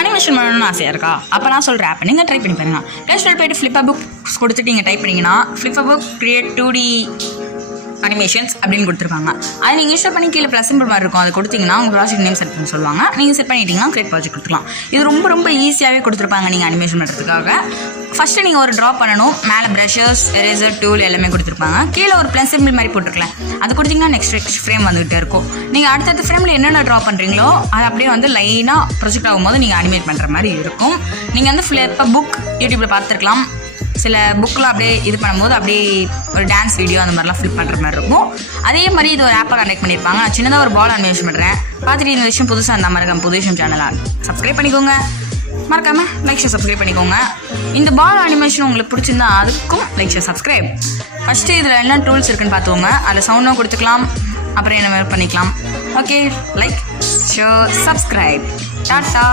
Animation பண்ணணும்னு ஆசையாக இருக்கா? அப்போ நான் சொல்கிற ஆப் நீங்கள் ட்ரை பண்ணி பாருங்கள். ப்ளே ஸ்டோர் போய்ட்டு ஃப்ளிப்பர் புக்ஸ் கொடுத்துட்டு நீங்கள் டைப் பண்ணிங்கன்னா flipper book create 2D animations அப்படின்னு கொடுத்துருப்பாங்க. அது நீங்கள் இன்ஸ்டால் பண்ணி கீழே ப்ளஸ் சிம்பிள் மாதிரி இருக்கும். அதை கொடுத்தீங்கன்னா உங்கள் ப்ராஜெக்ட் நேம் செட் பண்ணி சொல்லுவாங்க. நீங்கள் செட் பண்ணிட்டீங்கன்னா கிரியேட் ப்ராஜெக்ட் கொடுத்துக்கலாம். இது ரொம்ப ஈஸியாகவே கொடுத்துருப்பாங்க நீங்கள் அனிமேஷன் பண்ணுறதுக்காக. ஃபஸ்ட்டு நீங்கள் ஒரு ட்ரா பண்ணணும். மேலே ப்ரஷஸ், எரேசர், டூல் எல்லாமே கொடுத்துருப்பாங்க. கீழே ஒரு ப்ளஸ் சிம்பிள் மாதிரி போட்டுருக்கலாம். அது கொடுத்தீங்கன்னா நெக்ஸ்ட் ஃப்ரேம் வந்துகிட்டே இருக்கும். நீங்கள் அடுத்தடுத்த ஃப்ரேமில் என்னென்ன ட்ரா பண்ணுறீங்களோ அது அப்படியே வந்து லைனாக ப்ரொஜெக்ட் ஆகும்போது நீங்கள் அனிமேட் பண்ணுற மாதிரி இருக்கும். நீங்கள் வந்து ஃப்ளிப்பர் புக் யூடியூப்பில் பார்த்துருக்கலாம். சில புக்கெலாம் அப்படியே இது பண்ணும்போது அப்படியே ஒரு டான்ஸ் வீடியோ அந்த மாதிரிலாம் ஃபிளிப் பண்ணுற மாதிரி இருக்கும். அதே மாதிரி இது ஒரு ஆப்பை கனெக்ட் பண்ணியிருப்பாங்க. நான் சின்னதாக ஒரு பால் அனிமேஷன் பண்ணுறேன். பார்த்துட்டு இந்த விஷயம் புதுசாக இருந்தால் மறக்காம புது விஷயம் சேனலாக சப்ஸ்கிரைப் பண்ணிக்கோங்க. மறக்காமல் லைக் ஷேர் சப்ஸ்கிரைப் பண்ணிக்கோங்க. இந்த பால் அனிமேஷன் உங்களுக்கு பிடிச்சிருந்தா அதுக்கும் லைக் ஷேர் சப்ஸ்கிரைப். ஃபஸ்ட்டு இதில் என்ன டூல்ஸ் இருக்குன்னு பார்த்துக்கோங்க. அதில் சவுண்டும் கொடுத்துக்கலாம். அப்புறம் என்ன பண்ணிக்கலாம். Okay, like share subscribe. Tata.